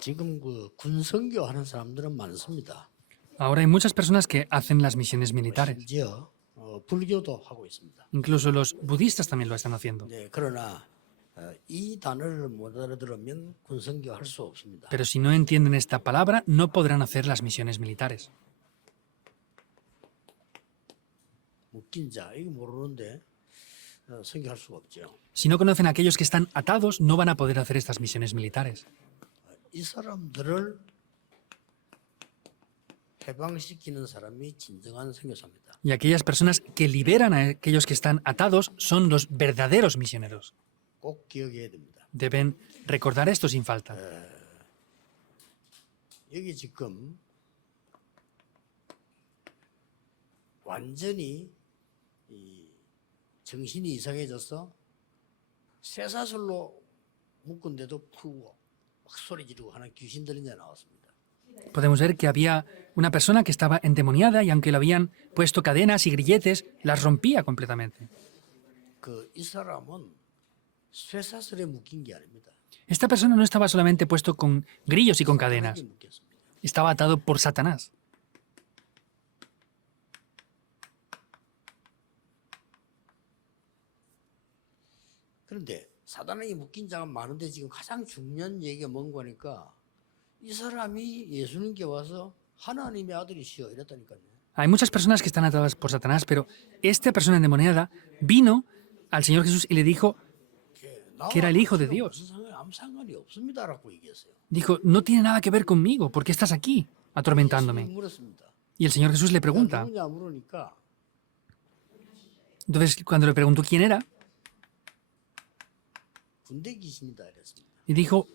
지금 그 군선교하는 사람들은 많습니다. Ahora hay muchas personas que hacen las misiones militares. 심지어 불교도 하고 있습니다. Incluso los budistas también lo están haciendo. 네, 그러나 이 단어를 못 알아들으면 군선교 할 수 없습니다. Pero si no entienden esta palabra, no podrán hacer las misiones militares. 묶인 자 이거 모르는데 선교할 수가 없죠. Si no conocen a aquellos que están atados, no van a poder hacer estas misiones militares. 이 사람들을 해방시키는 사람이 진정한 선교사입니다. Y aquellas personas que liberan a aquellos que están atados son los verdaderos misioneros. 꼭 기억해야 됩니다. Deben recordar esto sin falta. 여기 지금 완전히 이 정신이 이상해져서 쇠사슬로 묶은데도 푸고 막 소리 지르고 하는 귀신 들린 자 나왔습니다. Podemos ver que había una persona que estaba endemoniada y aunque le habían puesto cadenas y grilletes, las rompía completamente. 이 사람은 쇠사슬에 묶인 게 아닙니다. Esta persona no estaba solamente puesto con grillos y con cadenas, 사탄에게 묶였습니다. estaba atado por Satanás. 그런데 사단에게 묶인 자가 많은데 지금 가장 중요한 얘기가 뭔가 하니까 이 사람이 예수님께 와서 하나님의 아들이시여 이랬다니까요. Hay muchas personas que están atadas por Satanás, pero esta persona endemoniada vino al Señor Jesús y le dijo que era el Hijo de Dios. 아무 상관이 없습니다라고 얘기했어요. Dijo, no tiene nada que ver conmigo, ¿por qué estás aquí atormentándome? 물었습니다. Y el Señor Jesús le pregunta. 누구냐 물으니까 Entonces, cuando le preguntó quién era, 군대 귀신이다 이랬습니다. y dijo,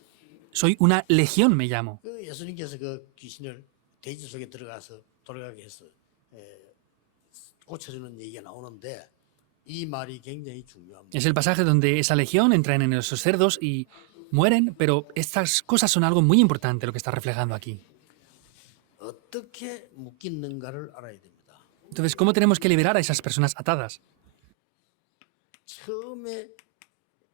soy una legión, me llamo. 예수님께서 그 귀신을 돼지 속에 들어가서 돌아가게 해서 고쳐주는 얘기가 나오는데 이 말이 굉장히 중요합니다. Es el pasaje donde esa legión entra en esos cerdos y mueren, pero estas cosas son algo muy importante lo que está reflejando aquí. 어떻게 묶이는가를 알아야 됩니다. Entonces, ¿cómo tenemos que liberar a esas personas atadas? 처음에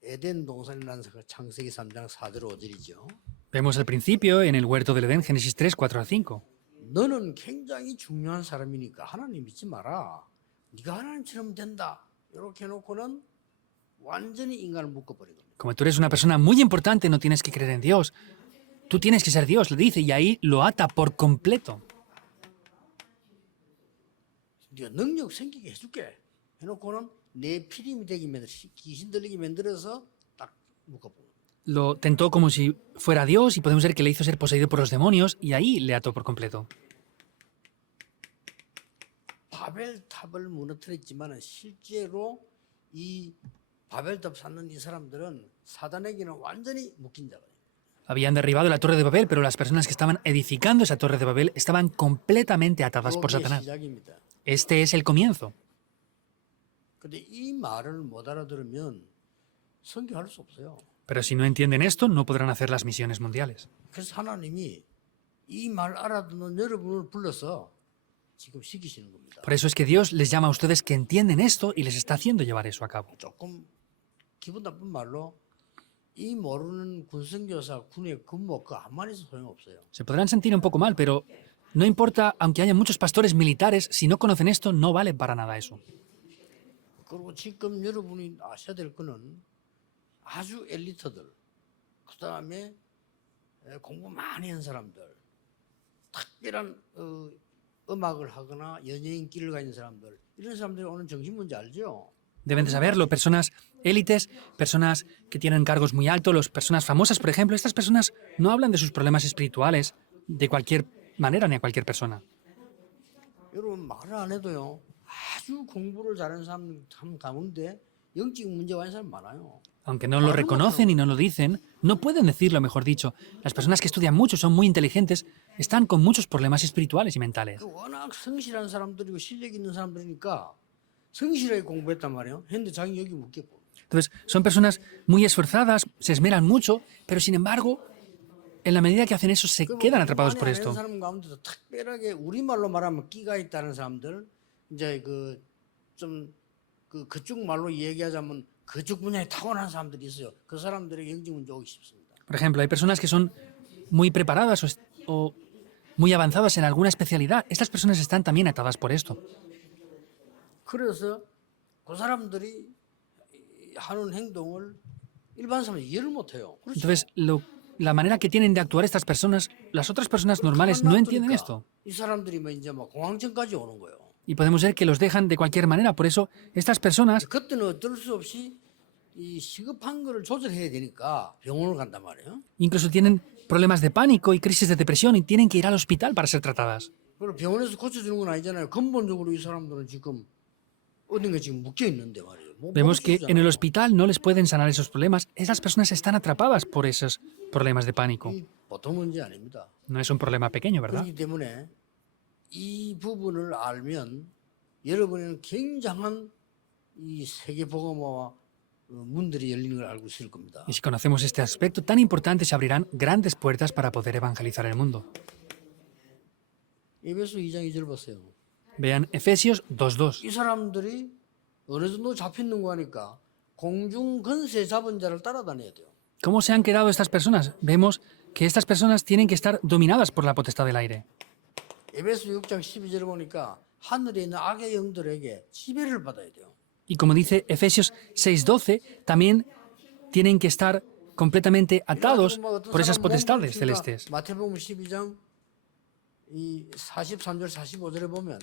에덴 동산에 난 창세기 3장 4절 5절이죠. Vemos al principio en el huerto del Edén, Génesis 3, 4 al 5. 너는 굉장히 중요한 사람이니까 하나님 믿지 마라. 네가 하나님처럼 된다. 이렇게 해놓고는 완전히 인간을 묶어버리거든요. Como tú eres una persona muy importante, no tienes que creer en Dios. Tú tienes que ser Dios, le dice, y ahí lo ata por completo. 네가 능력 생기게 해줄게. 해놓고는 내 피림이 되게 만들어 귀신 들리게 만들어서 딱 묶어버려. Lo tentó como si fuera Dios y podemos ver que le hizo ser poseído por los demonios y ahí le ató por completo. 바벨탑을 무너뜨렸지만 실제로 이 바벨탑 쌓는 이 사람들은 사단에게는 완전히 묶인 자거든요. Habían derribado la torre de Babel, pero las personas que estaban edificando esa torre de Babel estaban completamente atadas por 그게 Satanás. 시작입니다. Este es el comienzo. 근데 이 말을 못 알아들으면 선교할 수 없어요. Pero si no entienden esto, no podrán hacer las misiones mundiales. 그래서 하나님이 이 말 알아듣는 여러분을 불러서 지금 시키시는 겁니다. Por eso es que Dios les llama a ustedes que entienden esto y les está haciendo llevar eso a cabo. 조금 기분 나쁜 말로 이 모르는 군선교사 군의 근무 그 아무리 해서 소용없어요. Se podrán sentir un poco mal, pero no importa, aunque haya muchos pastores militares, si no conocen esto, no vale para nada eso. 그리고 지금 여러분이 아셔야 될 거는 아주 엘리트들, 그 다음에 공부 많이 한 사람들, 특별한 음악을 하거나 연예인 길을 가진 사람들, 이런 사람들이 오는 정신 문제 알죠? Deben de saberlo, personas élites, personas que tienen cargos muy altos, las personas famosas, por ejemplo, estas personas no hablan de sus problemas espirituales de cualquier manera ni a cualquier persona. 여러분 말을 안 해도요, 아주 공부를 잘하는 사람 가운데 영적 문제가 있는 사람 많아요. Aunque no lo reconocen y no lo dicen, no pueden decirlo, mejor dicho. Las personas que estudian mucho, son muy inteligentes, están con muchos problemas espirituales y mentales. 워낙 성실한 사람들이고 실력 있는 사람들이니까 성실하게 공부했단 말이에요. 근데 자기 여기 묶였고. Entonces, son personas muy esforzadas, se esmeran mucho, pero sin embargo, en la medida que hacen eso, se quedan atrapados por esto. 사람 가운데서 특별하게 우리말로 말하면 끼가 있다는 사람들, 이제 그쪽 말로 얘기하자면 그쪽 분야에 타고난 사람들이 있어요. 그 사람들에게 영적 문제 오기 쉽습니다. Por ejemplo, hay personas que son muy preparadas o muy avanzadas en alguna especialidad. Estas personas están también atadas por esto. 그래서 그 사람들이 하는 행동을 일반 사람이 이해를 못해요. 그렇죠? Entonces, la manera que tienen de actuar estas personas, las otras personas normales no entienden esto. 이 사람들이 뭐 이제 막 공황증까지 오는 거예요. Y podemos ver que los dejan de cualquier manera. Por eso, estas personas 그때는 어쩔 수 없이 이 시급한 거를 조절해야 되니까 병원을 간단 말이에요. incluso tienen problemas de pánico y crisis de depresión y tienen que ir al hospital para ser tratadas. 그리고 병원에서 고쳐주는 건 아니잖아요. 근본적으로 이 사람들은 지금 어딘가 지금 묶여 있는데 말이에요. Vemos que en el hospital no les pueden sanar esos problemas. Esas personas están atrapadas por esos problemas de pánico. 이 보통 문제 아닙니다. No es un problema pequeño, ¿verdad? 그렇기 때문에 이 부분을 알면 여러분은 굉장한 이 세계복음화와 문들이 열리는 걸 알고 있을 겁니다. Y si conocemos este aspecto tan importante, se abrirán grandes puertas para poder evangelizar el mundo. 에베소 2장 2절 보세요. Vean Efesios 2:2. 이 사람들이 어느 정도 잡혔는 거 하니까 공중 권세 잡은 자를 따라다녀야 돼요. ¿Cómo se han quedado estas personas? Vemos que estas personas tienen que estar dominadas por la potestad del aire. 에베소 6장 12절을 보니까 하늘에 있는 악의 영들에게 지배를 받아야 돼요. Y como dice Efesios 6:12, también tienen que estar completamente atados por esas potestades celestes. 마태복음 12장 이 43절 45절에 보면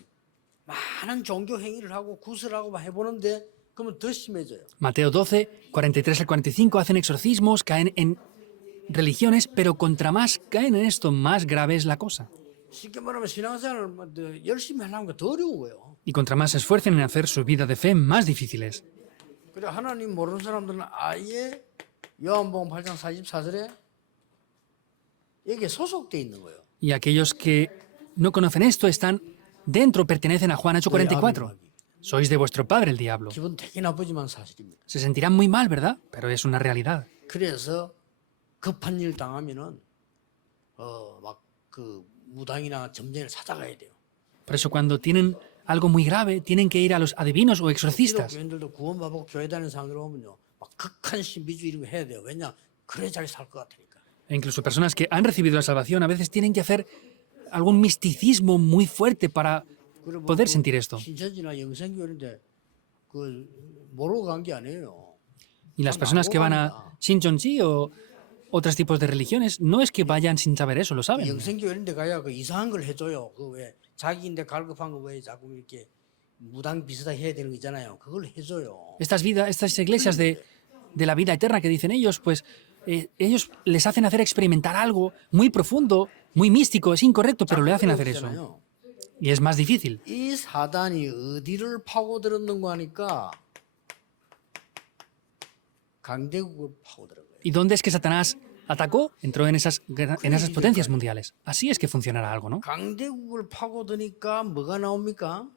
많은 종교 행위를 하고 구슬하고 막 해보는데 그러면 더 심해져요. Mateo 12, 43 al 45 hacen exorcismos, caen en religiones, pero contra más caen en esto, más grave es la cosa. 쉽게 말하면 신앙생활을 열심히 하려는 게 더 어려운 거예요. Y contra más se esfuercen en hacer su vida de fe, más difíciles. 그래 하나님 모르는 사람들은 아예 요한복음 8장 44절에 여기에 소속돼 있는 거예요. Y aquellos que no conocen esto están dentro, pertenecen a Juan 8:44. Sois de vuestro padre el diablo. 기분 되게 나쁘지만 사실입니다. Se sentirán muy mal, ¿verdad? Pero es una realidad. 그래서 급한 일 당하면은 막 그 무당이나 점쟁이를 찾아가야 돼요. Por eso cuando tienen algo muy grave, tienen que ir a los adivinos o exorcistas. 교인들도 구원받고 교회 다니는 사람들 보면요, 막 극한 신비주의 이런 거 해야 돼요. 왜냐? 그래 잘 살 것 같으니까. E incluso personas que han recibido la salvación a veces tienen que hacer algún misticismo muy fuerte para 그리고 poder sentir esto. 신천지나 영생교 이런데 그 모르고 간 게 아니에요. Y las personas que van a Shincheonji o otros tipos de religiones, no es que vayan sin saber eso, lo saben. 영생교 이런데 가야 그 이상한 걸 해줘요. 그 왜 자기인데 갈급한 거 왜 자꾸 이렇게 무당 비슷하게 해야 되는 거 있잖아요. 그걸 해줘요. Estas iglesias de la vida eterna que dicen ellos, pues ellos les hacen hacer experimentar algo muy profundo, muy místico, es incorrecto, pero le hacen hacer eso. Y es más difícil. 이 사단이 어디를 파고들었는가 하니까 강대국을 파고들은 거예요. ¿Y dónde es que Satanás atacó? Entró en esas potencias mundiales. Así es que funcionará algo, ¿no? 강대국을 파고드니까 뭐가 나옵니까?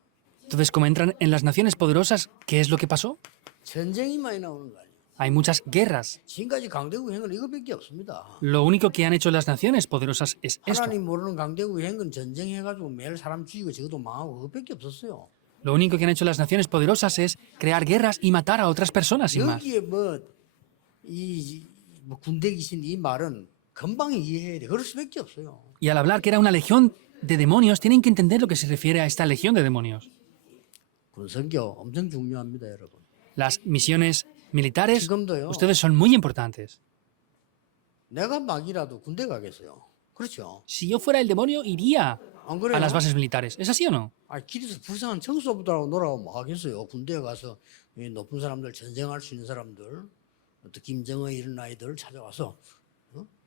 Entonces, como entran en las naciones poderosas, ¿qué es lo que pasó? 전쟁이 많이 나오는 거 아니에요. Hay muchas guerras. 지금까지 강대국 행은 이거밖에 없습니다. Lo único que han hecho las naciones poderosas es esto. 하나님 모르는 강대국 행은 전쟁해가지고 매일 사람 죽이고 저것도 망하고 그거밖에 없었어요. Lo único que han hecho las naciones poderosas es crear guerras y matar a otras personas, sin más. 여기에 뭐 군대 귀신 이 말은 금방 이해해야 돼. 그럴 수밖에 없어요. Y al hablar que era una legión de demonios, tienen que entender lo que se refiere a esta legión de demonios. 군선교 엄청 중요합니다, 여러분. Las misiones militares, 지금도요. ustedes son muy importantes. 내가 막이라도 군대 가겠어요. 그렇죠? Si yo fuera el demonio, iría 안 a 그래요? las bases militares. ¿Es así o no? 아, 길에서 불쌍한 청소부들하고 놀아고 뭐 하겠어요. 군대에 가서 이 높은 사람들, 전쟁할 수 있는 사람들, 또 김정은 이런 아이들 찾아와서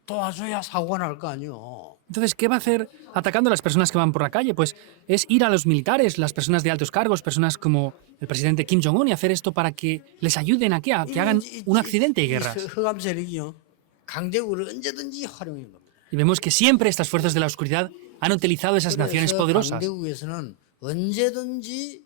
도와줘야 사고가 날 거 아니에요. Entonces, ¿qué va a hacer atacando a las personas que van por la calle? Pues es ir a los militares, las personas de altos cargos, personas como el presidente Kim Jong-un, y hacer esto para que les ayuden a que hagan un accidente y guerras. 흑암 세력이요. 강대국을 언제든지 활용한 겁니다. Y vemos que siempre estas fuerzas de la oscuridad han utilizado esas naciones 그래서 poderosas. 강대국에서는 언제든지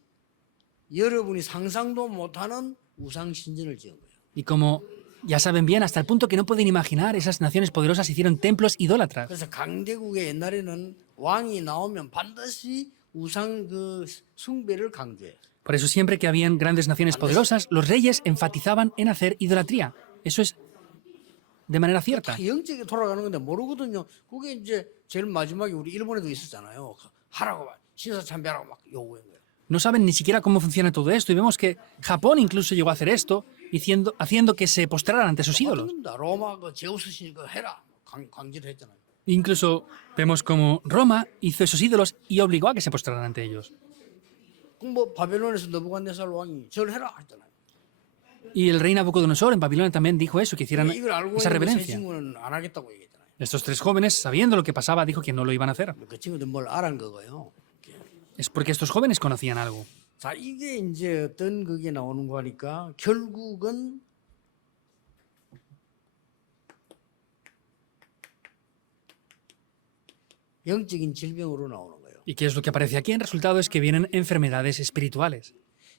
여러분이 상상도 못하는 우상 신전을 지은 거예요. Y como ya saben bien, hasta el punto que no pueden imaginar, esas naciones poderosas hicieron templos idólatras. 그래서 강대국의 옛날에는 왕이 나오면 반드시 우상 그 숭배를 강조해요. Por eso siempre que habían grandes naciones poderosas, los reyes enfatizaban en hacer idolatría. Eso es de manera cierta. 다 영적이 돌아가는 건데 모르거든요. 그게 이제 제일 마지막에 우리 일본에도 있었잖아요. 하라고 막 신사참배하라고 막 요구한 거예요. No saben ni siquiera cómo funciona todo esto y vemos que Japón incluso llegó a hacer esto, haciendo que se postraran ante sus ídolos. 똑같은 겁니다. 로마 그 제우스 신 그 해라 강제로 했잖아요. Incluso vemos como Roma hizo esos ídolos y obligó a que se postraran ante ellos. 그뭐 바벨론에서 느부갓네살 왕이 절해라 했잖아요. Y el rey Nabucodonosor en Babilonia también dijo eso, que hicieran 이걸 알고 esa 있는 그 세 reverencia. 친구는 안 하겠다고 얘기했잖아요. Estos tres jóvenes, sabiendo lo que pasaba, dijo que no lo iban a hacer. 그 친구들 뭘 알은 거고요. Es porque estos jóvenes conocían algo. 자, 이게 이제 어떤 그게 나오는 거니까 결국은 영적인 질병으로 나오는 거예요. ¿Y qué es lo que aparece aquí? El resultado es que vienen enfermedades espirituales.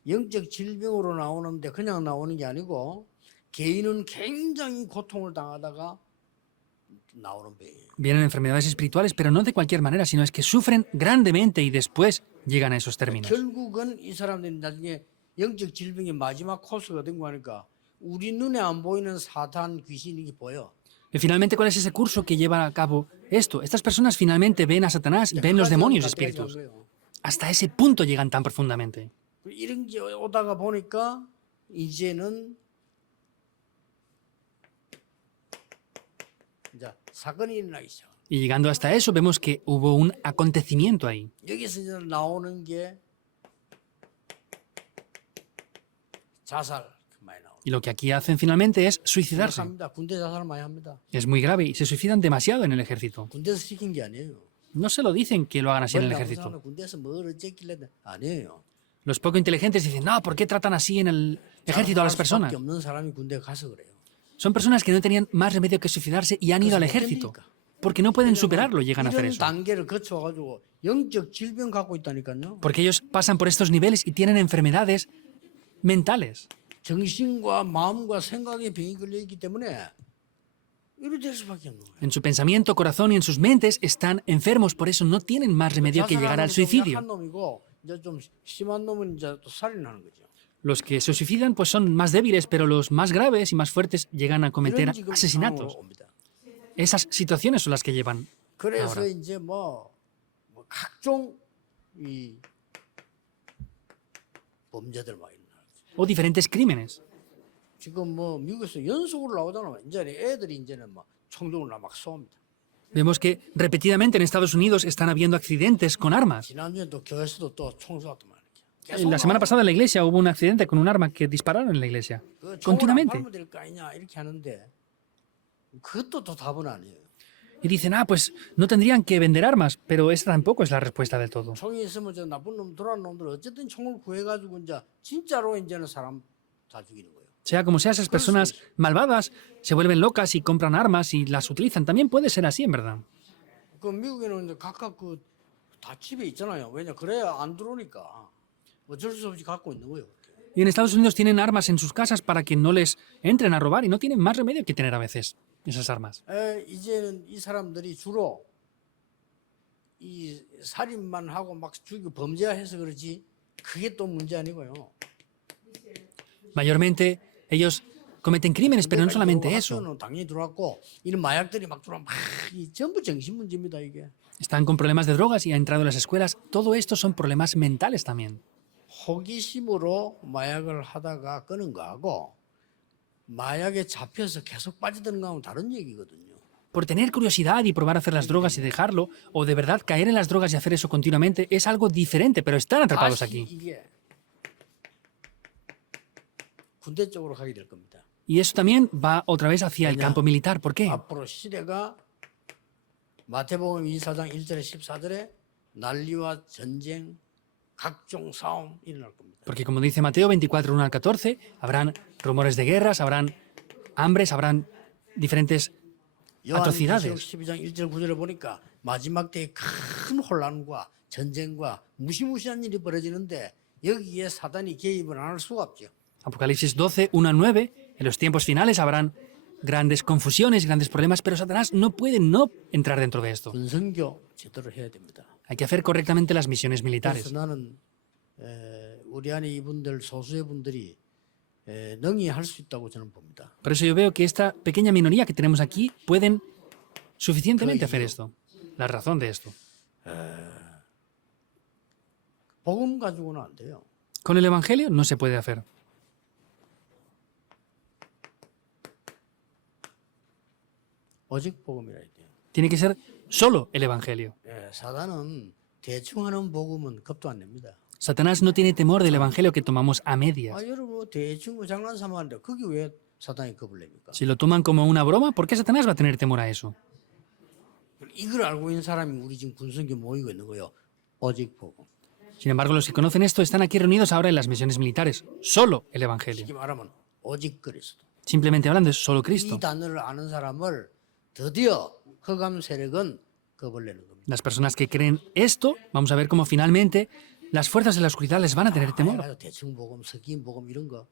영적 질병으로 나오는데 그냥 나오는 게 아니고 개인은 굉장히 고통을 당하다가 나오는 병이에요. Vienen enfermedades espirituales, pero no de cualquier manera, sino es que sufren grandemente y después llegan a esos términos. 결국은 이 사람들이 나중에 영적 질병의 마지막 코스가 된 거니까 우리 눈에 안 보이는 사탄 귀신이 보여. Y finalmente, ¿cuál es ese curso que lleva a cabo esto? Estas personas finalmente ven a Satanás, ven los demonios espíritus. Hasta ese punto llegan tan profundamente. 이런 게 오다가 보니까 이제는 이제 사건이 일어나기 시작. Y llegando hasta eso, vemos que hubo un acontecimiento ahí. 여기서 이제 나오는 게 자살 많이 나오고. Y lo que aquí hacen finalmente es suicidarse. 합니다. 군대 자살 많이 합니다. Es muy grave y se suicidan demasiado en el ejército. 군대에서 시킨 게 아니에요. No se lo dicen que lo hagan así en el ejército. 군대에서 뭘 어쨌길래 아니에요. Los poco inteligentes dicen, no, ¿por qué tratan así en el ejército a las personas? 자살할 수밖에 없는 사람이 군대 가서 그래요. Son personas que no tenían más remedio que suicidarse y han ido al ejército. Porque no pueden superarlo, llegan a hacer 이런 eso. 단계를 거쳐가지고 영적 질병 갖고 있다니까요. Porque ellos pasan por estos niveles y tienen enfermedades mentales. 정신과 마음과 생각에 병이 걸려 있기 때문에 이렇게 될 수밖에 없는 거예요. En su pensamiento, corazón y en sus mentes están enfermos, por eso no tienen más remedio que llegar al 자살하는 놈은 좀 suicidio. 약한 놈이고 이제 좀 심한 놈은 이제 또 살인하는 거죠. Los que se suicidan pues son más débiles, pero los más graves y más fuertes llegan a cometer 이런 지금 asesinatos. 상황으로 옵니다. Esas situaciones son las que llevan. 그래서 ahora. 이제 뭐 각종 이 범죄들 많이 일어나요. O diferentes crímenes. 지금 뭐 미국에서 연속으로 나오잖아요. 이제 애들이 이제는 막 총종을 막 쏩니다. Vemos que repetidamente en Estados Unidos están habiendo accidentes con armas. 지난주에 또 교회에서도 또 총 쏘았더만. La semana pasada en la iglesia hubo un accidente con un arma que dispararon en la iglesia. 그 총을 안 Continuamente. 팔면 될 거 아니냐 이렇게 하는데 그것도 또 답은 아니에요. Y dicen, ah, pues no tendrían que vender armas, pero esa tampoco es la respuesta del todo. 총이 있으면 저 나쁜 놈 돌아온 놈들 어쨌든 총을 구해가지고 이제 진짜로 이제는 사람 다 죽이는 거예요. Sea como sea, esas personas malvadas se vuelven locas y compran armas y las utilizan. También puede ser así, en verdad. 그 미국에는 이제 각각 그 다 집에 있잖아요. 왜냐 그래야 안 들어오니까 어쩔 수 없이 갖고 있는 거예요. Y en Estados Unidos tienen armas en sus casas para que no les entren a robar y no tienen más remedio que tener a veces esas armas. 이제는 이 사람들이 주로 이 살인만 하고 막 죽이고 범죄해서 그렇지 그게 또 문제 아니고요. Mayormente ellos cometen crímenes, pero no solamente eso. 학교는 당연히 들어왔고 이런 마약들이 막 들어와 막이 전부 정신 문제입니다 이게. Están con problemas de drogas y han entrado a las escuelas. Todo esto son problemas mentales también. 호기심으로 마약을 하다가 끊은 거하고 마약에 잡혀서 계속 빠져드는 거하고는 다른 얘기거든요. Por tener curiosidad y probar a hacer las drogas y dejarlo, o de verdad caer en las drogas y hacer eso continuamente, es algo diferente, pero están atrapados 다시 aquí. 이게 군대 쪽으로 가게 될 겁니다. Y eso también va otra vez hacia el campo militar. ¿Por qué? 앞으로 시대가 마태복음 24장 1절에 14절에 난리와 전쟁, 각종 싸움 일어날 겁니다. Porque como dice Mateo 24, 1 al 14, habrán rumores de guerras, habrán hambres, habrán diferentes 요한계시록 atrocidades. 12장 1절 9절에 보니까 마지막 때에 큰 혼란과 전쟁과 무시무시한 일이 벌어지는데 여기에 사단이 개입을 안 할 수가 없죠. Apocalipsis 12, 1 al 9, en los tiempos finales habrán grandes confusiones, grandes problemas, pero Satanás no puede no entrar dentro de esto. 군성교 제대로 해야 됩니다. Hay que hacer correctamente las misiones 그래서 militares. 나는 우리 안에 이분들 소수의 분들이 능히 할 수 있다고 저는 봅니다. Por eso yo veo que esta pequeña minoría que tenemos aquí pueden suficientemente hacer esto. La razón de esto. 복음 가지고는 안 돼요. Con el Evangelio no se puede hacer. 오직 복음이라 돼요. Tiene que ser solo el Evangelio. 사단은 대충 하는 복음은 겁도 안 냅니다. Satanás no tiene temor del Evangelio que tomamos a medias. 여러분 대충 장난삼았는데 그게 왜 사단이 겁을 냅니까? Si lo toman como una broma, ¿por qué Satanás va a tener temor a eso? 이걸 알고 있는 사람이 우리 지금 군성교 모이고 있는 거예요. 오직 복음. Sin embargo, los que conocen esto están aquí reunidos ahora en las misiones militares. Solo el Evangelio. 쉽게 말하면 오직 그리스도. Simplemente hablando, es solo 이 Cristo. 단어를 아는 사람을 드디어 흑암 세력은 겁을 내는 겁니다. Las personas que creen esto, vamos a ver cómo finalmente las fuerzas de la oscuridad les van a tener temor. 대충 복음, 섞인 복음 이런 거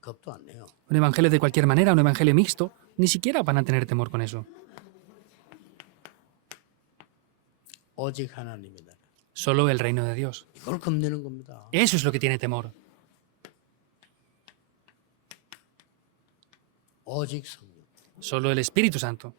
겁도 안 내요. Un evangelio de cualquier manera, un evangelio mixto, ni siquiera van a tener temor con eso. 오직 하나님의 나라. Solo el reino de Dios. 이걸 겁내는 겁니다. Eso es lo que tiene temor. 오직 성령. Solo el Espíritu Santo.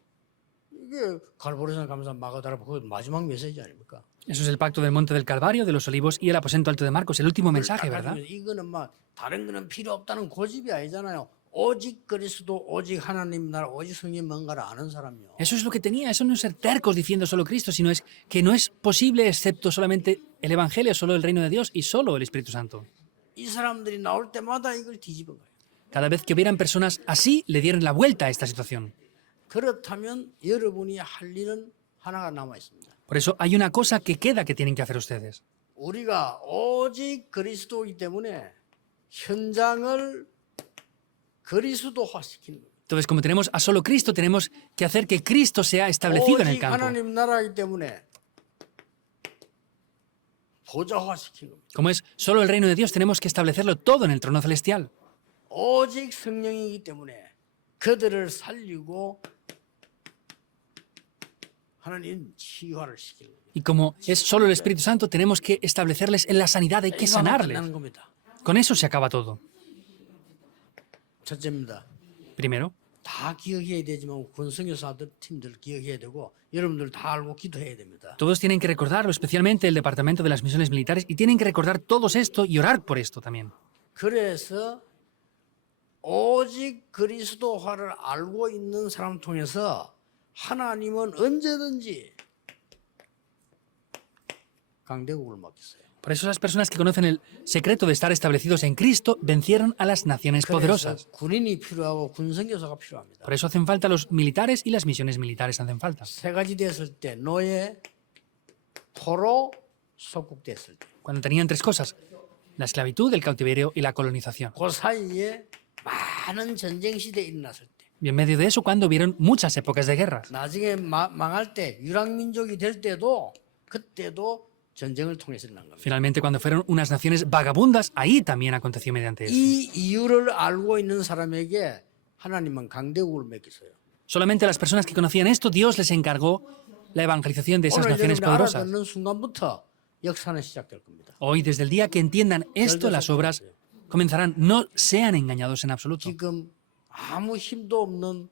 이게 갈보리산 감사 마가다라 그 마지막 메시지 아닙니까? Eso es el pacto del monte del Calvario, de los olivos y el aposento alto de Marcos, el último mensaje, ¿verdad? 이거는 막 다른 거는 필요 없다는 고집이 아니잖아요. 오직 그리스도, 오직 하나님 나라, 오직 성령 뭔가를 아는 사람이요. Eso es lo que tenía, eso no es ser tercos diciendo solo Cristo, sino es que no es posible excepto solamente el Evangelio, solo el reino de Dios y solo el Espíritu Santo. 이 사람들이 나올 때마다 이걸 뒤집은 거예요. Cada vez que hubieran personas así, le dieron la vuelta a esta situación. 그렇다면 여러분이 할 일은 하나가 남아 있습니다. Por eso hay una cosa que queda que tienen que hacer ustedes. 우리가 오직 그리스도이기 때문에 현장을 그리스도화시키는 거예요. Entonces, como tenemos a solo Cristo, tenemos que hacer que Cristo sea establecido en el 오직 campo. 하나님 나라이기 때문에 보좌화시키는 겁니다. Como es solo el reino de Dios, tenemos que establecerlo todo en el trono celestial. 오직 성령이기 때문에 그들을 살리고 하나님 치유화를 시키는 거예요. Y como es solo el Espíritu Santo, tenemos que establecerles en la sanidad, hay que 이거 하면 sanarles. 끝나는 겁니다. Con eso se acaba todo. 첫째입니다. Primero, 다 기억해야 되지만 군성교사들 팀들 기억해야 되고 여러분들 다 알고 기도해야 됩니다. todos tienen que recordarlo, especialmente el Departamento de las Misiones Militares, y tienen que recordar todos esto y orar por esto también. 그래서 오직 그리스도화를 알고 있는 사람 통해서 하나님은 언제든지 강대국을 맡겼어요. Por eso las personas que conocen el secreto de estar establecidos en Cristo vencieron a las naciones 그래서 poderosas. 군인이 필요하고 군성교사가 필요합니다. Por eso hacen falta los militares y las misiones militares hacen falta. 세 가지 됐을 때 노예, 포로, 속국됐을 때. Cuando tenían tres cosas, la esclavitud, el cautiverio y la colonización. 그 사이에 많은 전쟁 시대 일어났을 때. Y en medio de eso, cuando hubieron muchas épocas de guerras. 나중에 망할 때 유랑민족이 될 때도 그때도 전쟁을 통해서 일어난 겁니다. Finalmente, cuando fueron unas naciones vagabundas, ahí también aconteció mediante eso. 이 이유를 알고 있는 사람에게 하나님은 강대국을 맡겼어요. Solamente a las personas que conocían esto, Dios les encargó la evangelización de esas 오늘 naciones 여러분이 poderosas. 알아듣는 순간부터 역사는 시작될 겁니다. Hoy, desde el día que entiendan esto, las obras comenzarán. No sean engañados en absoluto. 지금 아무 힘도 없는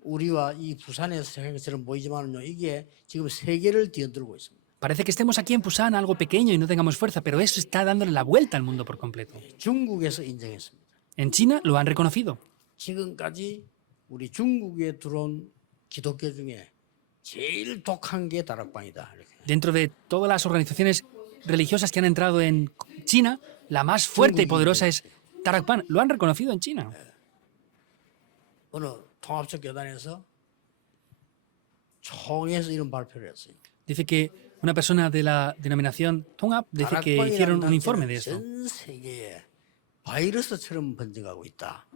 우리와 이 부산에서 생각처럼 보이지만요, 이게 지금 세계를 뒤흔들고 있습니다. Parece que estemos aquí en Pusan, algo pequeño y no tengamos fuerza, pero eso está dándole la vuelta al mundo por completo. 중국에서 인정했습니다. En China lo han reconocido. 지금까지 우리 중국에 들어온 기독교 중에 제일 독한 게 다락방이다. 이렇게. Dentro de todas las organizaciones religiosas que han entrado en China, la más fuerte y poderosa es Tarakpan. Lo han reconocido en China. 어느 통합적 교단에서 총회에서 이런 발표를 했어요. Dice que una persona de la denominación Tongab dice que hicieron un informe de esto. 전 세계에 바이러스처럼 번져가고 있다.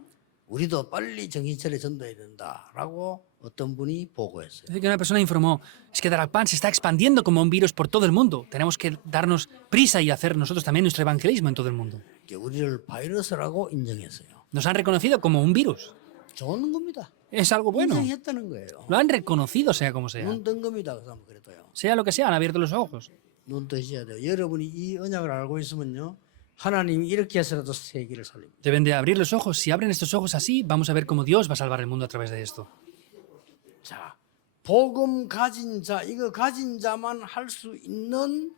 우리도 빨리 정신차려 전도해야 된다라고 어떤 분이 보고했어요. Dice que una persona informó, es que Tarakpan se está expandiendo como un virus por todo el mundo. Tenemos que darnos prisa y hacer nosotros también nuestro evangelismo en todo el mundo. 우리를 바이러스라고 인정했어요. Nos han reconocido como un virus. 좋은 겁니다. Es algo bueno. 인정했다는 거예요. Lo han reconocido, sea como sea. 눈 뜬 겁니다. 그 사람 그래도요. Sea lo que sea, han abierto los ojos. 눈 뜨셔야 돼요. 여러분이 이 언약을 알고 있으면요. 하나님이 이렇게 해서라도 세계를 살립니다. Deben de abrir los ojos. Si abren estos ojos así, vamos a ver cómo Dios va a salvar el mundo a través de esto. 자, 복음 가진 자, 이거 가진 자만 할 수 있는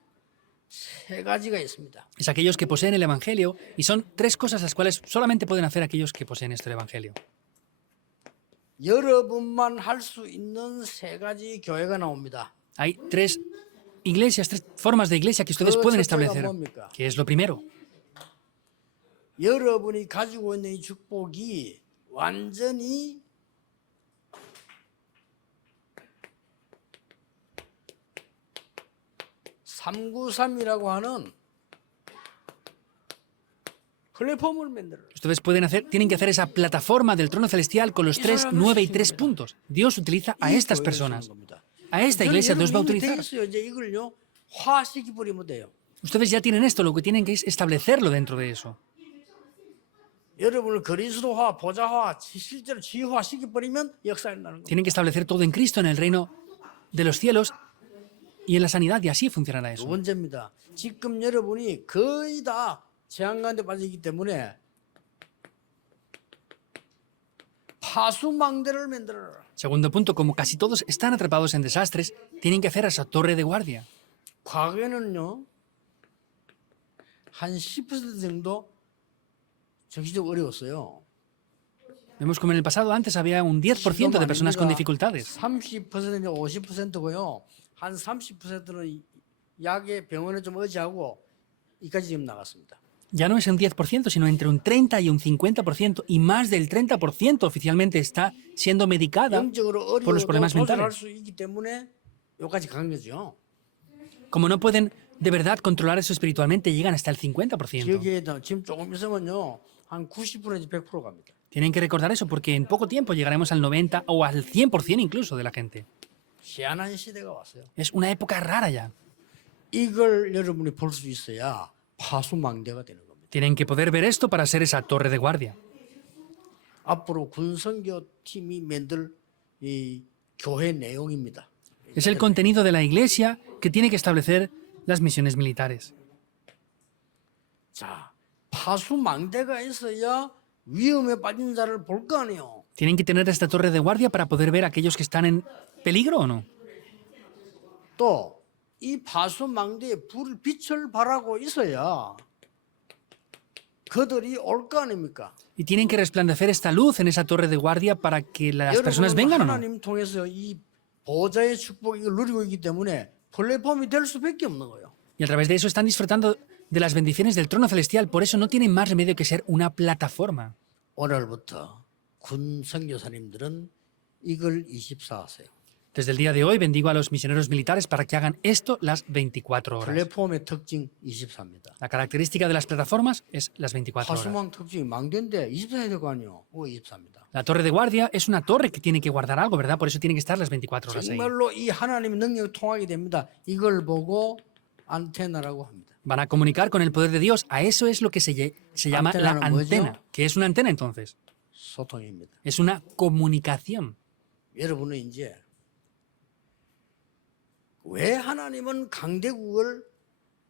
세 가지가 있습니다. Es aquellos que poseen el Evangelio, y son tres cosas las cuales solamente pueden hacer aquellos que poseen este Evangelio. 여러분만 할 수 있는 세 가지 교회가 나옵니다. Hay tres iglesias, tres formas de iglesia que ustedes pueden establecer. ¿Qué es lo primero? 여러분이 가지고 있는 이 축복이 완전히 (393이라고) 하는 플랫폼을 만들어요. Ustedes tienen que hacer esa plataforma del trono celestial con los 3, 9 y 3 puntos. Dios utiliza a estas personas. A esta iglesia Dios va a utilizar. 이제 이걸요 화시키 버리면 돼요. Ustedes ya tienen esto, lo que tienen que es establecerlo dentro de eso. 여러분을 그리스도화, 보좌화, 실제로 지휘화 시켜버리면 역사에 나는 겁니다. Tienen que establecer todo en Cristo, en el reino de los cielos y en la sanidad, y así funcionará 두 eso. 번째입니다. 지금 여러분이 거의 다 재앙 가운데 빠지기 때문에 파수망대를 만들어라. Segundo punto, como casi todos están atrapados en desastres, tienen que hacer esa torre de guardia. 과거에는요 한 10% 정도 정신적으로 어려웠어요. Vemos como en el pasado antes había un 10% de personas con dificultades. 30%, 50%고요. 한 30%는 약에 병원에 좀 의지하고 이까지 지금 나갔습니다. Ya no es un 10%, sino entre un 30 y un 50%, y más del 30% oficialmente está siendo medicada 영적으로 por los 어려워도 problemas 조절할 mentales. 수 있기 때문에 여기까지 간 거죠. Como no pueden de verdad controlar eso espiritualmente, llegan hasta el 50%. 기억에 지금 조금 있으면요 한 90%에서 100% 갑니다. Tienen que recordar eso porque en poco tiempo llegaremos al 90 o al 100% incluso de la gente. 희한한 시대가 왔어요. Es una época rara ya. 이걸 여러분이 볼 수 있어야 파수망대가 되는 겁니다. Tienen que poder ver esto para ser esa torre de guardia. 앞으로 군선교 팀이 만들 이 교회 내용입니다. Es el contenido de la iglesia que tiene que establecer las misiones militares. 자, 파수망대가 있어야 위험에 빠진 자를 볼 거 아니에요. Tienen que tener esta torre de guardia para poder ver a aquellos que están en peligro o no. 또 이 파수망대에 빛을 발하고 있어야 그들이 올 거 아닙니까? Y tienen que resplandecer esta luz en esa torre de guardia para que las personas 여러분은 vengan o no. 하나님 통해서 이 보좌의 축복 이걸 누리고 있기 때문에 플랫폼이 될 수밖에 없는 거예요. Y a través de eso están disfrutando de las bendiciones del trono celestial. Por eso no tienen más remedio que ser una plataforma. 오늘부터 군 선교사님들은 이걸 24 하세요. Desde el día de hoy bendigo a los misioneros militares para que hagan esto las 24 horas. 플랫폼의 특징 24입니다. La característica de las plataformas es las 24 horas. 파수망 특징이 망대인데 24 해야 될 거 아니에요. 24입니다. La torre de guardia es una torre que tiene que guardar algo, ¿verdad? Por eso tiene que estar las 24 horas ahí. 정말로 이 하나님의 능력이 통하게 됩니다. 이걸 보고 안테나라고 합니다. Van a comunicar con el poder de Dios. A eso es lo que se llama la ¿Antena는 뭐죠? antena. ¿Qué es una antena entonces? 소통입니다. Es una comunicación. 여러분은 이제 왜 하나님은 강대국을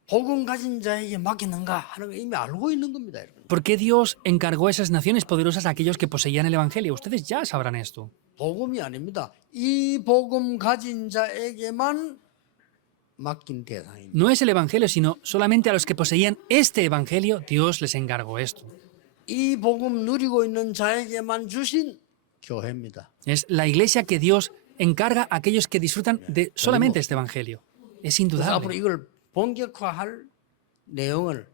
복음 가진 자에게 맡겼는가 하는 걸 이미 알고 있는 겁니다. 여러분. ¿Por qué Dios encargó esas naciones poderosas a aquellos que poseían el Evangelio? Ustedes ya sabrán esto. 복음이 아닙니다. 이 복음 가진 자에게만 맡긴 대상입니다. No es el Evangelio, sino solamente a los que poseían este Evangelio, Dios les encargó esto. 이 복음 누리고 있는 자에게만 주신 교회입니다. Es la iglesia que Dios encarga a aquellos que disfrutan de solamente este Evangelio. Es 그래서 앞으로 indudable. 이걸 본격화할 내용을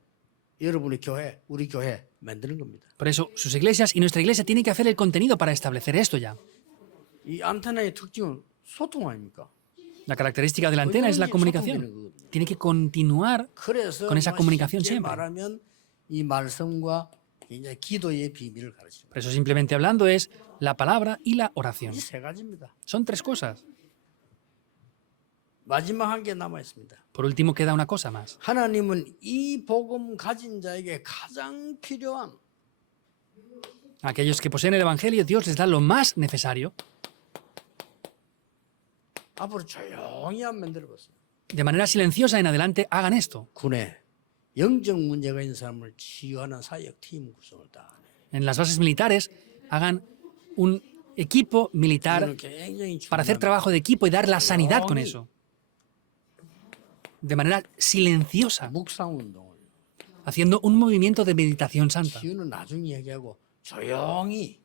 여러분의 교회, 우리 교회 만드는 겁니다. Por eso, sus iglesias y nuestra iglesia tienen que hacer el contenido para establecer esto ya. 이 안테나의 특징은 소통 아닙니까? La característica de la antena es la comunicación. Tiene que continuar 그래서 con esa comunicación 쉽게 siempre. 말하면 이 말씀과 이제 기도의 비밀을 가르칩니다. Por eso, simplemente hablando, es la palabra y la oración. 이 세 가지입니다. Son tres cosas. 마지막 한 개 남아 있습니다. Por último, queda una cosa más. 하나님은 이 복음 가진 자에게 가장 필요한 A aquellos que poseen el Evangelio, Dios les da lo más necesario. 앞으로 조용히 한 만들어 보세요. De manera silenciosa en adelante, hagan esto. 군에 영적 문제가 있는 사람을 치유하는 사역 팀 구성을 다 하네. En las bases militares hagan un equipo militar 이거는 굉장히 para hacer 중요한 trabajo de equipo y dar la sanidad con eso. De manera silenciosa, 묵상 운동을. haciendo un movimiento de meditación santa. 치유는 나중에 얘기하고 조용히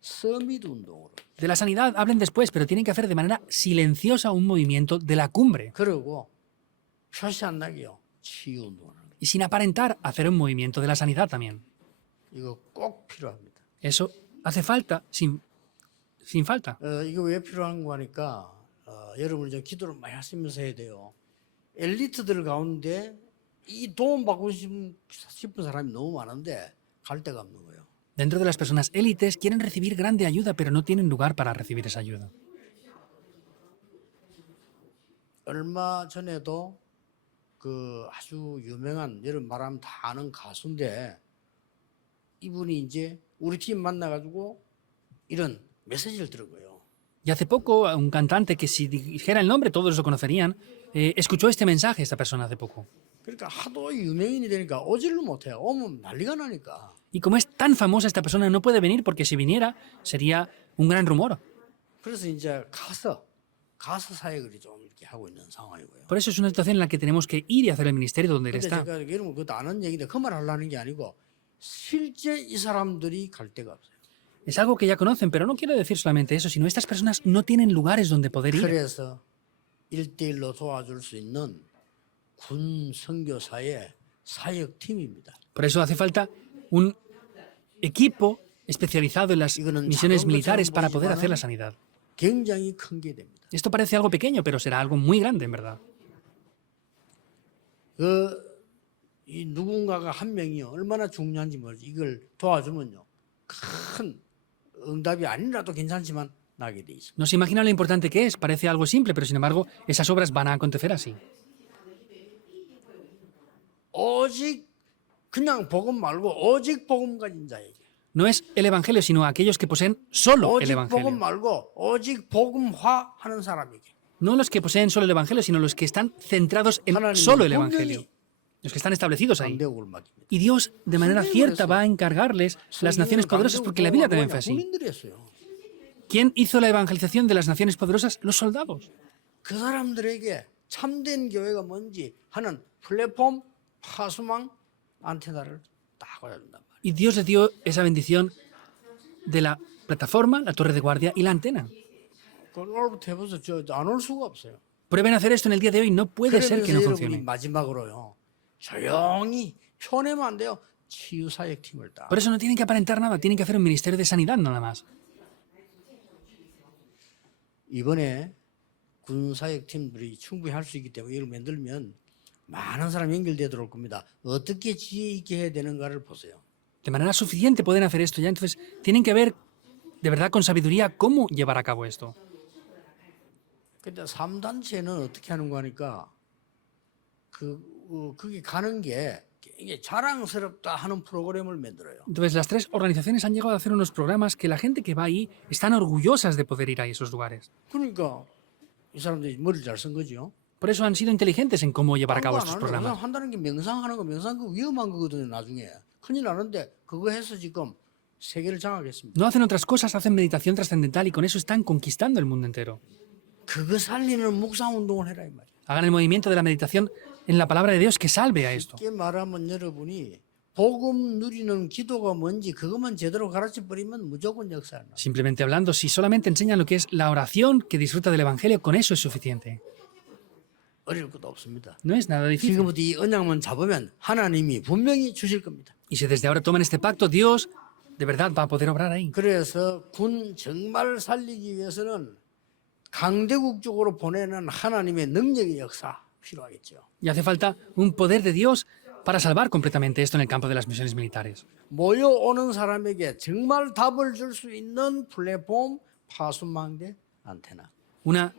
서밋 운동으로. De la sanidad hablen después, pero tienen que hacer de manera silenciosa un movimiento de la cumbre. 그러고 표시 안 나게요. 치유 운동을 하는 거. Y sin aparentar, hacer un movimiento de la sanidad también. 이거 꼭 필요합니다. Eso hace falta, sin falta. 이거 왜 필요한 거 하니까 여러분이 좀 기도를 많이 하시면서 해야 돼요. 엘리트들 가운데 이 도움 받고 싶은 사람이 너무 많은데 갈 데가 없는 거예요. Dentro de las personas élites quieren recibir grande ayuda, pero no tienen lugar para recibir esa ayuda. 얼마 전에도 그 아주 유명한 여러분 말하면 다 아는 가수인데 이분이 이제 우리 팀 만나가지고 이런 메시지를 들은 거예요. Y hace poco, un cantante que si dijera el nombre todos lo conocerían, escuchó este mensaje esta persona hace poco. 그러니까 하도 유명인이 되니까 오지를 못해요. 오면 난리가 나니까. Y como es tan famosa esta persona, no puede venir porque si viniera sería un gran rumor. 그래서 이제 가서 사역을 좀 이렇게 하고 있는 상황이고요. Por eso es una situación en la que tenemos que ir y hacer el ministerio donde él 근데 está. 제가 여러분 그것도 아는 얘기인데 그 말 하려는 게 아니고 실제 이 사람들이 갈 데가 없어요. Es algo que ya conocen, pero no quiero decir solamente eso, sino estas personas no tienen lugares donde poder ir. 그래서 1대1로 도와줄 수 있는 군 선교사의 사역팀입니다. Por eso hace falta un equipo especializado en las misiones militares para poder hacer la sanidad. 굉장히 큰 게 됩니다. Esto parece algo pequeño, pero será algo muy grande, en verdad. 이 누군가가 한 명이요 얼마나 중요한지 모르지. 이걸 도와주면요 큰 응답이 아니라도 괜찮지만 나게 돼 있습니다. No se imagina lo importante que es, parece algo simple, pero sin embargo esas obras van a acontecer así. 오직 그냥 복음 말고 오직 복음 가진 자에게. No es el Evangelio, sino aquellos que poseen solo el 오직 복음 Evangelio. 말고 오직 복음화 하는 사람에게. No los que poseen solo el Evangelio, sino los que están centrados en solo el Evangelio. Los que están establecidos ahí. 강대국을 맡깁니다. Y Dios, de manera cierta, va a encargarles las naciones poderosas, porque la Biblia también fue así. 군인들이 했어요. ¿Quién hizo la evangelización de las naciones poderosas? Los soldados. 그 사람들에게 참된 교회가 뭔지 하는 플랫폼, 파수망, 안테나를 딱 꽂아준단 말이에요. Y Dios les dio esa bendición de la plataforma, la torre de guardia y la antena. 그걸 오늘부터 해보세요. 안 올 수가 없어요. Prueben hacer esto en el día de hoy, no puede ser que no 그러면서 여러분이 funcione. 마지막으로요. 조용히 펴내면 안 돼요. 치유사역팀을 딱. Por eso no tienen que aparentar nada, tienen que hacer un ministerio de sanidad nada más. 이번에 군사역팀들이 충분히 할 수 있기 때문에 이걸 만들면 많은 사람 연결되어 들어올 겁니다. 어떻게 지혜 있게 해야 되는가를 보세요. De manera suficiente pueden hacer esto ya, entonces tienen que ver de verdad con sabiduría cómo llevar a cabo esto. 근데 3단체는 어떻게 하는 거 하니까 그게 가는 게 굉장히 자랑스럽다 하는 프로그램을 만들어요. Entonces las tres organizaciones han llegado a hacer unos programas que la gente que va ahí están orgullosas de poder ir a esos lugares. 그러니까 이 사람들이 머리를 잘 쓴 거죠. Por eso han sido inteligentes en cómo llevar a cabo estos 그냥 programas. 한다는 게 명상하는 거 명상 그 위험한 거거든요. 나중에 큰일 나는데 그거 해서 지금 세계를 장악했습니다. No hacen otras cosas, hacen meditación trascendental y con eso están conquistando el mundo entero. 그거 살리는 묵상 운동을 해라 이 말이에요. Hagan el movimiento de la meditación en la palabra de Dios que salve a esto. 쉽게 말하면 여러분이 복음 누리는 기도가 뭔지 그것만 제대로 가르쳐 버리면 무조건 역사나. Simplemente hablando, si solamente enseñan lo que es la oración que disfruta del Evangelio, con eso es suficiente. 어려울 것도 없습니다. No es nada difícil. 지금부터 이 언약만 잡으면 하나님이 분명히 주실 겁니다. Y si desde ahora toman este pacto, Dios de verdad va a poder obrar ahí. 그래서 군 정말 살리기 위해서는 강대국 쪽으로 보내는 하나님의 능력의 역사 필요하겠죠. Y hace falta un poder de Dios para salvar completamente esto en el campo de las misiones militares. 모여오는 사람에게 정말 답을 줄 수 있는 플랫폼, 파수망대, 안테나. Una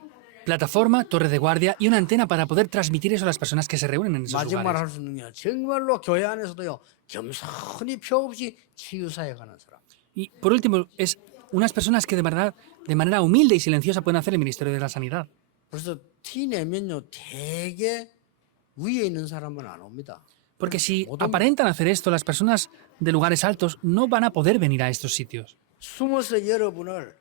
plataforma, torre de guardia y una antena para poder transmitir eso a las personas que se reúnen en esos 마지막 lugares. 할 수 있는 게 정말로 교회 안에서도요. 겸손히 표 없이 치유사역하는 사람. Y por último, es unas personas que de verdad, de manera humilde y silenciosa pueden hacer el ministerio de la sanidad. 그래서 티 내면요. 되게 위에 있는 사람은 안 옵니다. Porque si aparentan hacer esto, las personas de lugares altos no van a poder venir a estos sitios. 숨어서 여러분을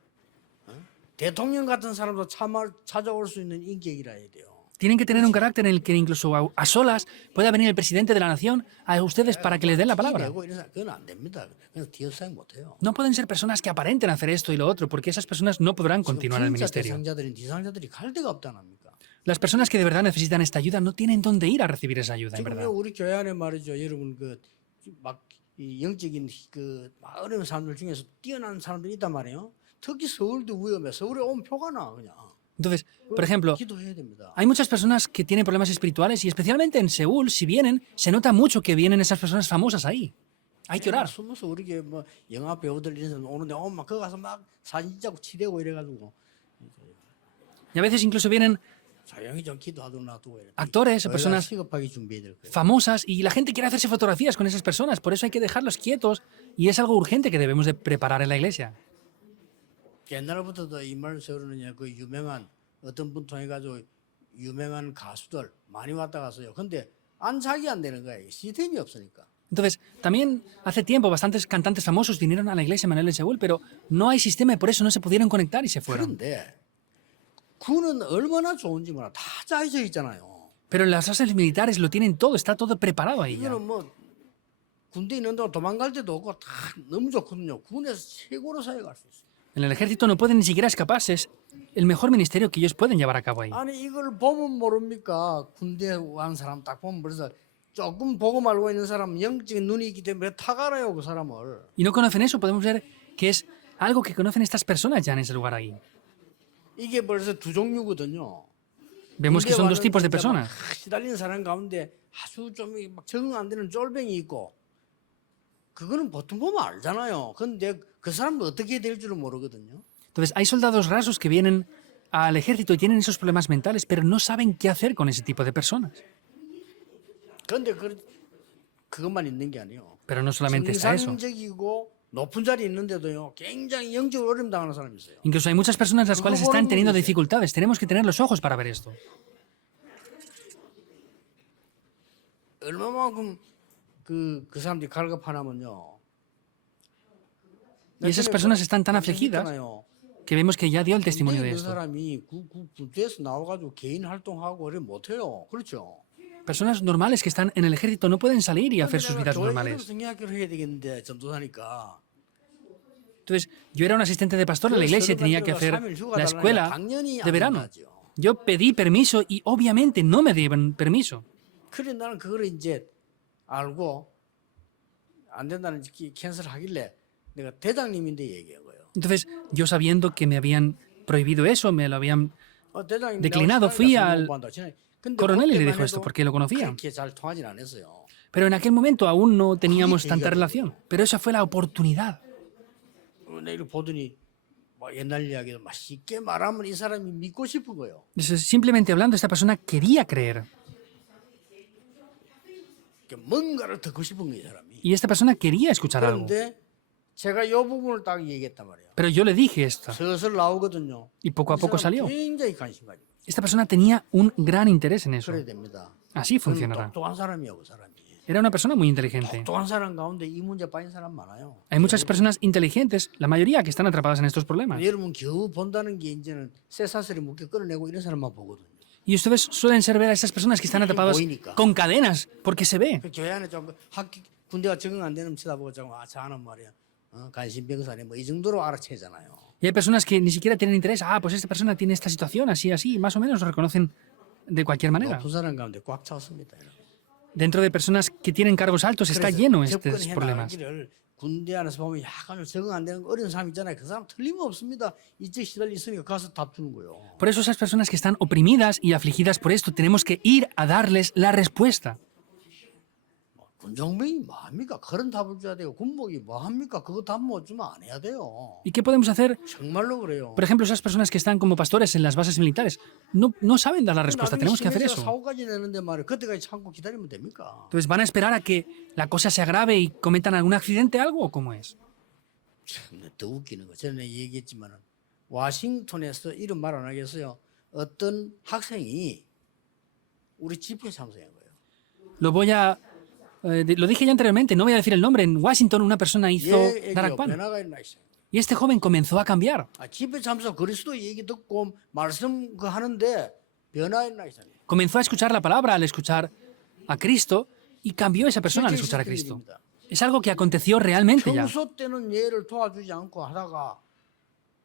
대통령 같은 사람도 찾아올 수 있는 인격이라 해야 돼요. Tienen que tener un carácter en el que incluso a solas pueda venir el presidente de la nación a ustedes para que les den la palabra. 내고 이런 사람, 그건 안 됩니다. 그건 뒤에서 못 해요. No pueden ser personas que aparenten hacer esto y lo otro, porque esas personas no podrán continuar el 진짜 ministerio. 대상자들인 뒤상자들이 갈 데가 없다랍니까? Las personas que de verdad necesitan esta ayuda no tienen dónde ir a recibir esa ayuda, en 지금 verdad. 우리 교회 안에 말이죠. 여러분 그막 영적인 막 어려운 사람들 중에서 뛰어난 사람들이 있단 말이에요. 특히 서울도 위험해. 서울에 오면 표가 나 그냥. Entonces, por ejemplo, 기도해야 됩니다. hay muchas personas que tienen problemas espirituales y especialmente en Seúl, si vienen, se nota mucho que vienen esas personas famosas ahí. Hay que orar. 숨어서 우리 뭐 영화 배우들 이런 사람 오는데 막 거기 가서 막 사진 찍고 치대고 이래가지고 Y a veces incluso vienen 조용히 좀 기도하도록 놔두고 이래. actores o 저희가 personas 시급하게 준비해야 될 거예요. famosas y la gente quiere hacerse fotografías con esas personas, por eso hay que dejarlos quietos y es algo urgente que debemos de preparar en la iglesia. 옛날부터도 이 말 세우느냐 그 유명한 어떤 분 통해 가지고 유명한 가수들 많이 왔다 갔어요. 근데 안착이 안 되는 거예요. 시스템이 없으니까. Entonces, también hace tiempo bastantes cantantes famosos vinieron a la iglesia Manuel en Seúl, pero no hay sistema y por eso no se pudieron conectar y se fueron. 그런데 군은 얼마나 좋은지 몰라. 다 짜여져 있잖아요. Pero las bases militares lo tienen todo, está todo preparado ahí ya. 이거는 뭐 군대 있는 동안 도망갈 데도 없고 다 너무 좋거든요. 군에서 최고로 사역할 수 있어요. En el ejército no pueden ni siquiera escaparse, es el mejor ministerio que ellos pueden llevar a cabo ahí. 아니 이걸 보면 모릅니까? 군대 간 사람 딱 보면 벌써 조금 보고 말고 있는 사람 영적인 눈이 있기 때문에 탁 알아요 그 사람을. Y no conocen eso, podemos ver que es algo que conocen estas personas ya en ese lugar ahí. 이게 벌써 두 종류거든요. Vemos que son dos 군대 tipos de 와는 진짜 막 personas. 시달리는 사람 가운데 아주 좀 막 적응 안 되는 쫄병이 있고 그거는 보통 보면 알잖아요. 근데 그 사람도 어떻게 해야 될 줄은 모르거든요. Entonces, hay soldados rasos que vienen al ejército y tienen esos problemas mentales, pero no saben qué hacer con ese tipo de personas. 그런데 그것만 있는 게 아니에요. Pero no solamente está eso. 정상적이고 높은 자리에 있는데도요. 굉장히 영적으로 어려움 당하는 사람이 있어요. Incluso hay muchas personas las cuales están teniendo dificultades. Tenemos que tener los ojos para ver esto. 얼마만큼 그 사람들이 갈급하냐면요. Y esas personas están tan afligidas que vemos que ya dio el testimonio de 있는 esto. 사람이 군대에서 나와가지고 개인 활동하고 그래 못해요. 그렇죠. Personas normales que están en el ejército no pueden salir y hacer sus 내가 vidas 교회 normales. 성경학교를 해야 되겠는데 전도사니까. Entonces, yo era un asistente de pastor en la iglesia y tenía que hacer la escuela de verano. Yo pedí permiso y obviamente no me dieron permiso. 그래 나는 그걸 이제 알고 안 된다는 캔슬 하길래 내가 대장님인데 얘기한 거예요. Entonces, yo sabiendo que me habían prohibido eso, me lo habían 대장님 declinado, fui al 근데 coronel y le 그때만 dijo esto 해도 porque lo conocía. 그렇게 잘 통하진 않았어요. Pero en aquel momento aún no teníamos tanta relación. Pero esa fue la oportunidad. 내일 보더니 뭐 옛날 이야기도 막 쉽게 말하면 이 사람이 믿고 싶은 거예요. Entonces, simplemente hablando, esta persona quería creer. 뭔가를 듣고 싶은 거예요, 이 사람이. Y esta persona quería escuchar algo. 그런데 제가 이 부분을 딱 얘기했단 말이에요. Pero yo le dije esto. 슬슬 나오거든요. Y poco a 이 poco 사람 salió. 굉장히 관심 가지고. Esta persona tenía un gran interés en eso. 그래야 됩니다. Así 그는 funcionará. 똑똑한 사람이에요, 그 사람이. Era una persona muy inteligente. 똑똑한 사람 가운데 이 문제 빠진 사람 많아요. Hay muchas personas inteligentes, la mayoría que están atrapadas en estos problemas. 여러분 겨우 본다는 게 이제는 쇠사슬에 묶여 끌어내고 이런 사람만 보거든요. Y ustedes suelen ser ver a esas personas que están atrapadas con cadenas, porque se ve. 그 교회 안에 좀 군대가 적응 안 되는 쳐다보고 자고 저하는 말이야. 간신병사네 뭐 이 정도로 알아채잖아요. Y hay personas que ni siquiera tienen interés. Ah, pues esta persona tiene esta situación, así, así. Más o menos lo reconocen de cualquier manera. 높은 사람 가운데 꽉 찼습니다. Dentro de personas que tienen cargos altos está lleno estos problemas. 군대 안에서 보면 약간 적응 안 되는 어려운 사람 있잖아요. 그 사람 틀림없습니다. 이제 시달리 있으니까 가서 답 주는 거예요. Por eso esas personas que están oprimidas y afligidas por esto, tenemos que ir a darles la respuesta. 군종병이 뭐합니까? 그런 답을 줘야 되고 군복이 뭐합니까? 그거 답 못 주면 안 해야 돼요. ¿Y qué podemos hacer? 정말로 그래요. Por ejemplo, esas personas que están como pastores en las bases militares no saben dar la respuesta. Tenemos que hacer eso. 사고까지 내는데 말이에요. 그때까지 참고 기다리면 됩니까? Entonces, ¿van a esperar a que la cosa se agrave y cometan algún accidente, algo o cómo es? 참, 더 웃기는 거. 전에 얘기했지만은 워싱턴에서 이름 말 안 하겠어요. 어떤 학생이 우리 집회에 참석한 거예요. Lo voy a Lo dije ya anteriormente, no voy a decir el nombre. En Washington una persona hizo 얘에게 Darakpan 변화가 일어나 있어요. y este joven comenzó a cambiar. 집에 잠서 그리스도 얘기 듣고 말씀 그 하는데 변화 일어나 있어요. Comenzó a escuchar la palabra al escuchar a Cristo y cambió esa persona al escuchar a Cristo. Es algo que aconteció realmente ya. 평소 때는 얘를 도와주지 않고 하다가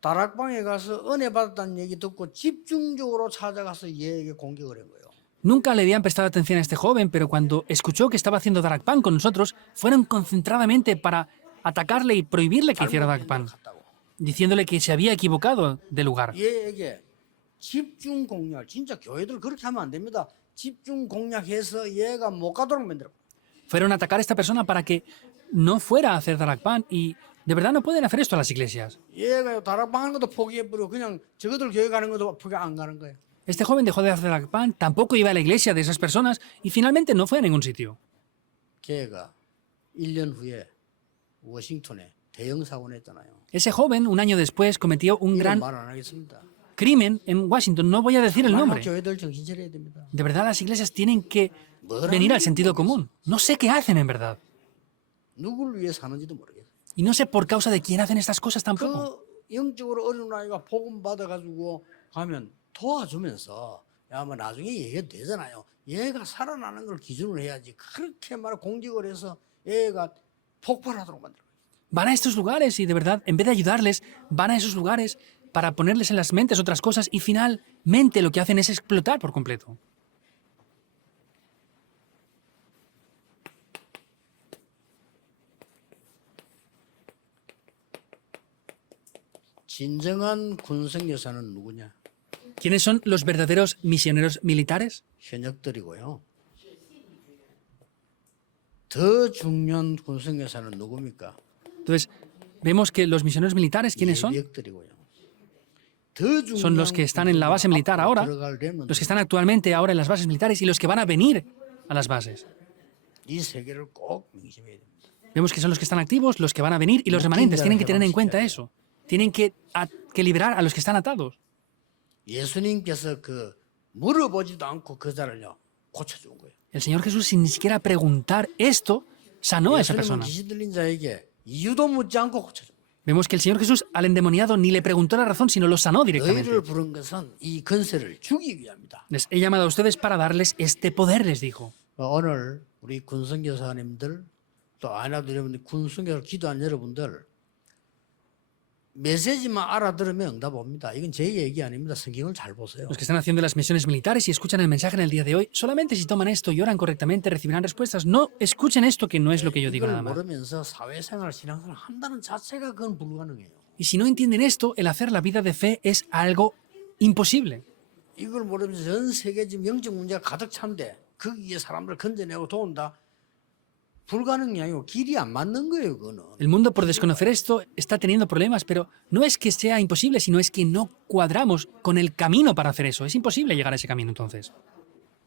다락방에 가서 은혜 받았다는 얘기 듣고 집중적으로 찾아가서 얘에게 공격을 한 거예요. Nunca le habían prestado atención a este joven, pero cuando escuchó que estaba haciendo Darakpan con nosotros, fueron concentradamente para atacarle y prohibirle que hiciera Darakpan, diciéndole que se había equivocado de lugar. 얘에게 집중 공략, 진짜 교회들 그렇게 하면 안 됩니다. 집중 공략해서 얘가 못 가도록 만들어. Fueron a atacar a esta persona para que no fuera a hacer Darakpan y de verdad no pueden hacer esto a las iglesias. 얘가 다락방 하는 것도 포기해버리고 그냥 저것들 교회 가는 것도 포기 안 가는 거예요. Este joven dejó de hacer Darakpan, tampoco iba a la iglesia de esas personas y finalmente no fue a ningún sitio. 걔가 1년 후에 워싱턴에 대형 사고를 했잖아요. Ese joven, un año después, cometió un 이건 gran 말 안 하겠습니다. crimen en Washington. No voy a decir el 많은 nombre. 교회들 정신 차려야 됩니다. De verdad, las iglesias tienen que venir al sentido común. No sé qué hacen en verdad. 누구를 위해 사는지도 모르겠어요. Y no sé por causa de quién hacen estas cosas tampoco. 그 영적으로 어린 아이가 복음 받아가지고 가면 도와주면서 야, 뭐 나중에 얘기가 되잖아요. 얘가 살아나는 걸 기준으로 해야지. 그렇게 말 공격을 해서 얘가 폭발하도록 만들어. Van a estos lugares y de verdad, en vez de ayudarles, van a esos lugares para ponerles en las mentes otras cosas y finalmente lo que hacen es explotar por completo. 진정한 군성 여사는 누구냐? ¿Quiénes son los verdaderos misioneros militares? 현역들이고요. 더 중요한 군성 여사는 누굽니까? Entonces, vemos que los misioneros militares, ¿quiénes son? 예비역들이고요. 더 중요한 Son los que están en la base militar ahora, 들어갈 렘넌트. los que están actualmente ahora en las bases militares y los que van a venir a las bases. 이 세 개를 꼭 명심해야 됩니다. Vemos que son los que están activos, los que van a venir y los remanentes. Tienen que tener en cuenta eso. Tienen que liberar a los que están atados. 예수님께서 그 물어보지도 않고 그 자를요 고쳐준 거예요. El Señor Jesús, sin ni siquiera preguntar esto, sanó a esa 예수님은 persona. 귀신 들린 자에게 이유도 묻지 않고 고쳐준 거예요. Vemos que el Señor Jesús al endemoniado ni le preguntó la razón, sino lo sanó directamente. 너희를 부른 것은 이 건세를 주기 위함이다. Les he llamado a ustedes para darles este poder, les dijo. 오늘 우리 군성교사님들 또 아나들 여러분들 군성교사를 기도한 여러분들 메시지만 알아들으면 응답 옵니다. 이건 제 얘기 아닙니다. 성경을 잘 보세요. Los que están haciendo las misiones militares y escuchan el mensaje en el día de hoy, solamente si toman esto y oran correctamente recibirán respuestas. No escuchen esto que no es lo que yo digo 이걸 nada más. 모르면서 사회생활, 신앙생활 한다는 자체가 그건 불가능해요. Y si no entienden esto, el hacer la vida de fe es algo imposible. 이걸 모르면서 전 세계 지금 영적 문제가 가득 찬데 거기에 사람들 건져내고 도운다. 불가능이 아니고 길이 안 맞는 거예요, 그거는. El mundo, por desconocer esto, está teniendo problemas, pero no es que sea imposible, sino es que no cuadramos con el camino para hacer eso. Es imposible llegar a ese camino entonces.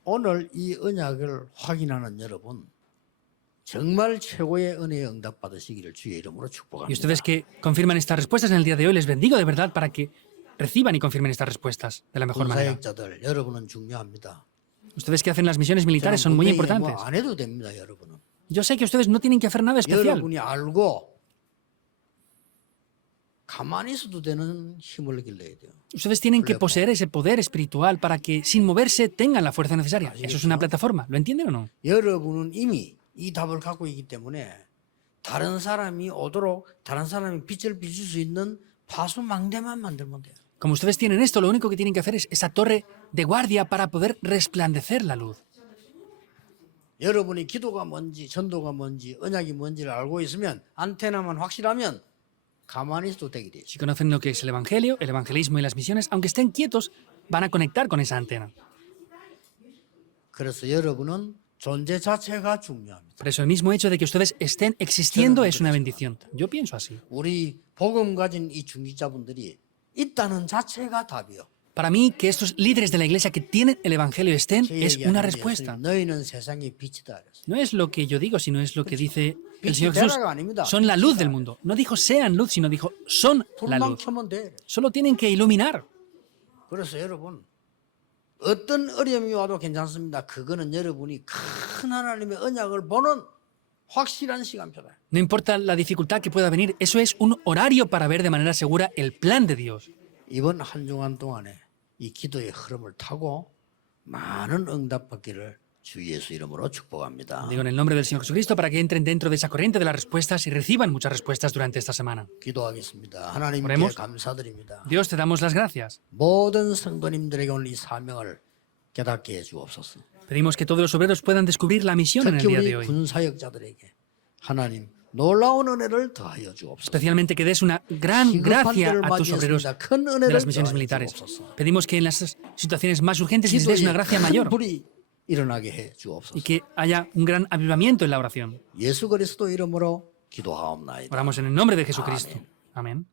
오늘 이 언약을 확인하는 여러분 정말 최고의 은혜의 응답 받으시기를 주의 이름으로 Y 축복합니다. ustedes que confirman estas respuestas en el día de hoy, les bendigo de verdad para que reciban y confirmen estas respuestas de la mejor manera. 군사역자들 여러분은 중요합니다. Ustedes que hacen las misiones militares son muy importantes. 안 해도 됩니다, 여러분은. Yo sé que ustedes no tienen que hacer nada especial. 여러분이 알고 가만히 있어도 되는 힘을 길러야 돼요. Ustedes tienen que poseer ese poder espiritual para que, sin moverse, tengan la fuerza necesaria. Eso es una plataforma. ¿Lo entienden o no? 여러분은 이미 이 답을 갖고 있기 때문에 다른 사람이 오도록 다른 사람이 빛을 비출 수 있는 파수망대만 만들면 돼요. Como ustedes tienen esto, lo único que tienen que hacer es esa torre de guardia para poder resplandecer la luz. 여러분이 기도가 뭔지 전도가 뭔지 언약이 뭔지를 알고 있으면 안테나만 확실하면 가만히 있어도 되게 돼요. Si conocen lo que es el Evangelio, el evangelismo y las misiones, aunque estén quietos, van a conectar con esa antena. 그래서 여러분은 존재 자체가 중요합니다. Por eso el mismo hecho de que ustedes estén existiendo es una bendición. Yo pienso así. 우리 복음 가진 이 중직자분들이 있다는 자체가 답이요. Para mí, que estos líderes de la iglesia que tienen el Evangelio estén 제 es 얘기 una 아니에요. respuesta. 너희는 세상의 빛이다. 그랬어요. No es lo que yo digo, sino es lo que dice el 빛이 Señor Jesús. 되라가 아닙니다. Son la luz del 빛이다. mundo. No dijo sean luz, sino dijo son la 불만 luz. 켜면 돼. Solo tienen que iluminar. 그래서 여러분 어떤 어려움이 와도 괜찮습니다. 그거는 여러분이 큰 하나님의 언약을 보는 확실한 시간표다. No importa la dificultad que pueda venir, eso es un horario para ver de manera segura el plan de Dios. 이번 한 주간 동안에 이 기도의 흐름을 타고 많은 응답받기를 주 예수 이름으로 축복합니다. Digo en el nombre del Señor Jesucristo para que entren dentro de esa corriente de las respuestas y reciban muchas respuestas durante esta semana. 기도하겠습니다. 하나님께 Oremos. 감사드립니다. Dios, te damos las gracias. 모든 성도님들에게 오늘 이 사명을 깨닫게 해주옵소서. Pedimos que todos los obreros puedan descubrir la misión en el 특히 día de 우리 hoy. 군사역자들에게 하나님 놀라운 은혜를 더하여 주옵소서. Especialmente que des una gran 시급한 gracia 때를 a tus obreros 맞이했습니다. 큰 de 은혜를 las misiones 더하여 militares. 주옵소서. Pedimos que en las situaciones más urgentes les des 기도에 una gracia 큰 mayor 불이 일어나게 해 y 주옵소서. que haya un gran avivamiento en la oración. 예수 그리스도 이름으로 기도하옵나이다. Oramos en el nombre de Jesucristo. Amén.